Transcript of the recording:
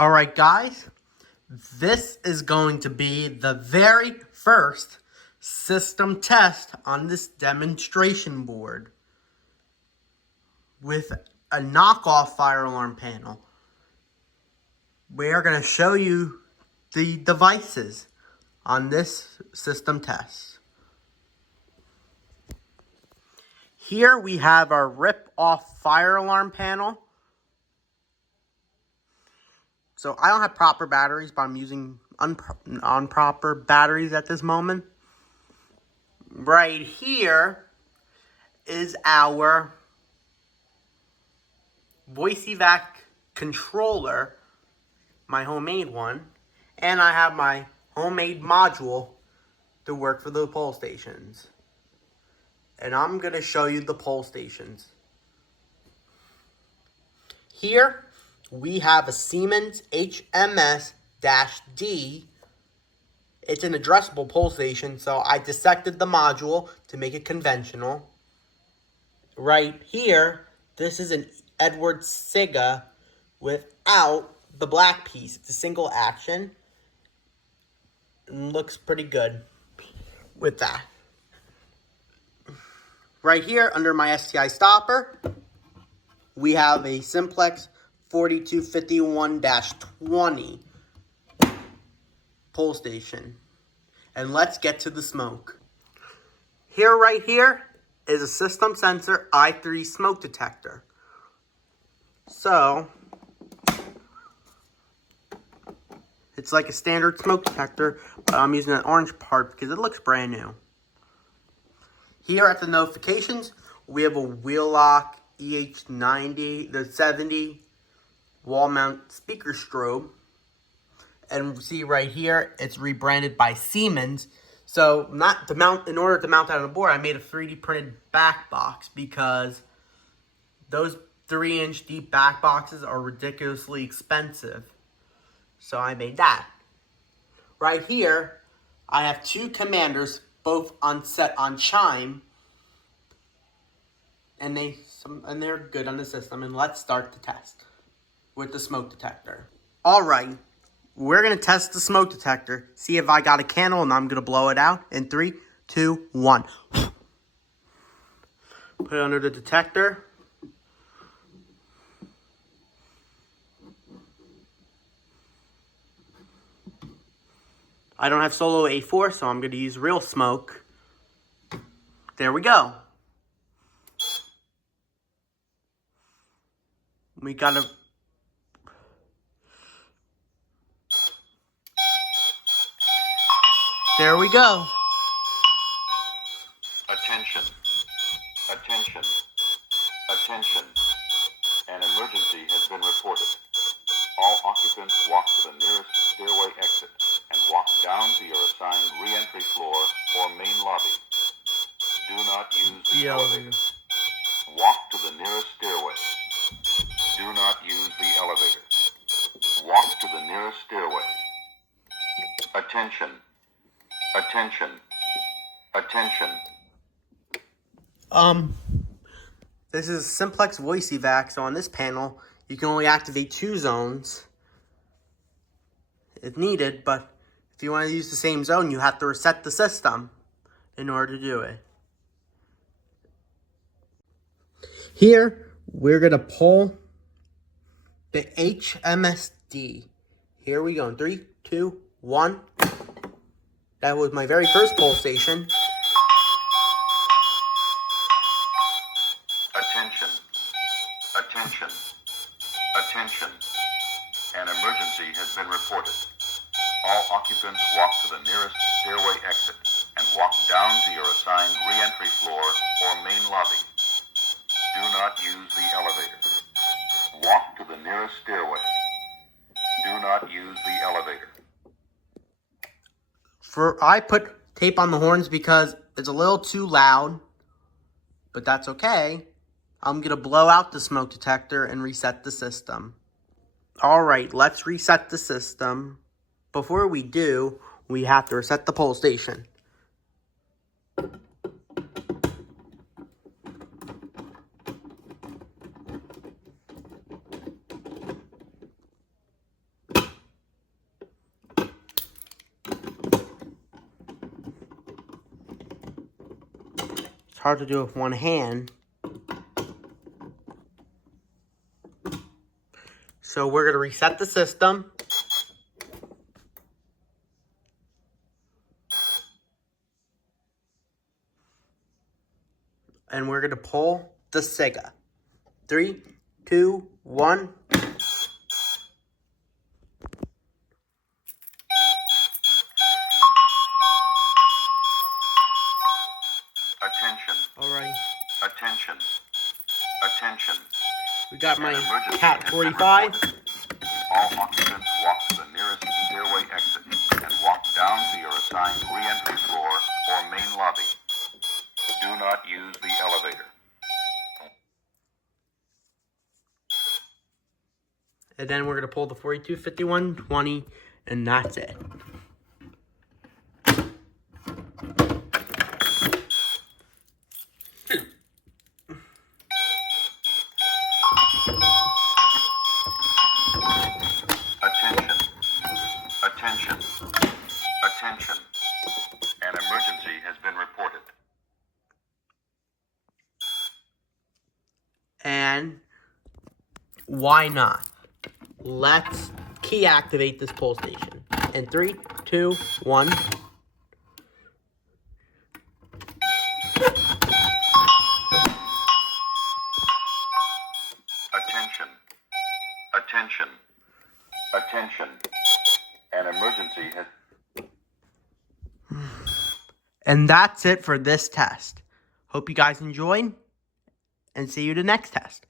Alright guys, this is going to be the very first system test on this demonstration board with a knockoff fire alarm panel. We are going to show you the devices on this system test. Here we have our rip-off fire alarm panel. So I don't have proper batteries, but I'm using improper batteries at this moment. Right here is our voice evac controller, my homemade one, and I have my homemade module to work for the pole stations. And I'm going to show you the pole stations. Here we have a Siemens HMS-D. It's an addressable pole station, so I dissected the module to make it conventional. Right here, this is an Edward Siga without the black piece. It's a single action. And looks pretty good with that. Right here, under my STI stopper, we have a Simplex 4251-20 pole station. And let's get to the smoke. Right here is a system sensor i3 smoke detector. So it's like a standard smoke detector, but I'm using an orange part because it looks brand new. Here at the notifications, we have a wheel lock EH90, the 70 wall mount speaker strobe. And see right here, it's rebranded by Siemens. So not to mount, in order to mount that on the board, I made a 3D printed back box because those 3-inch deep back boxes are ridiculously expensive. So I made that. Right here, I have two commanders, both set on chime. And they're good on the system. And let's start the test with the smoke detector. Alright, we're going to test the smoke detector. See if I got a candle, and I'm going to blow it out in 3, 2, 1. Put it under the detector. I don't have solo A4, so I'm going to use real smoke. There we go. We got to... There we go. Attention. Attention. Attention. An emergency has been reported. All occupants walk to the nearest stairway exit and walk down to your assigned re-entry floor or main lobby. Do not use the elevator. Walk to the nearest stairway. Do not use the elevator. Walk to the nearest stairway. Attention. Attention. Attention. This is Simplex voice evac, so on this panel, you can only activate 2 zones if needed, but if you want to use the same zone, you have to reset the system in order to do it. Here, we're going to pull the HMSD. Here we go in 3, 2, 1. That was my very first pole station. Attention. Attention. Attention. An emergency has been reported. All occupants walk to the nearest stairway exit and walk down to your assigned re-entry floor or main lobby. Do not use the elevator. Walk to the nearest stairway. Do not use the elevator. I put tape on the horns because it's a little too loud, but that's okay. I'm going to blow out the smoke detector and reset the system. Alright, let's reset the system. Before we do, we have to reset the pole station. hard to do with one hand. So we're going to reset the system. And we're going to pull the Sega. 3, 2, 1. Attention. Alright. Attention. Attention. We got my An emergency Cat has been 45. reported. All occupants walk to the nearest stairway exit and walk down to your assigned re-entry floor or main lobby. Do not use the elevator. And then we're going to pull the 42, 51, 20, and that's it. Attention. Attention. Attention. An emergency has been reported. And why not? Let's key activate this pull station. In 3, 2, 1. Attention. Attention. Attention. An emergency has... And that's it for this test. Hope you guys enjoyed, and see you the next test.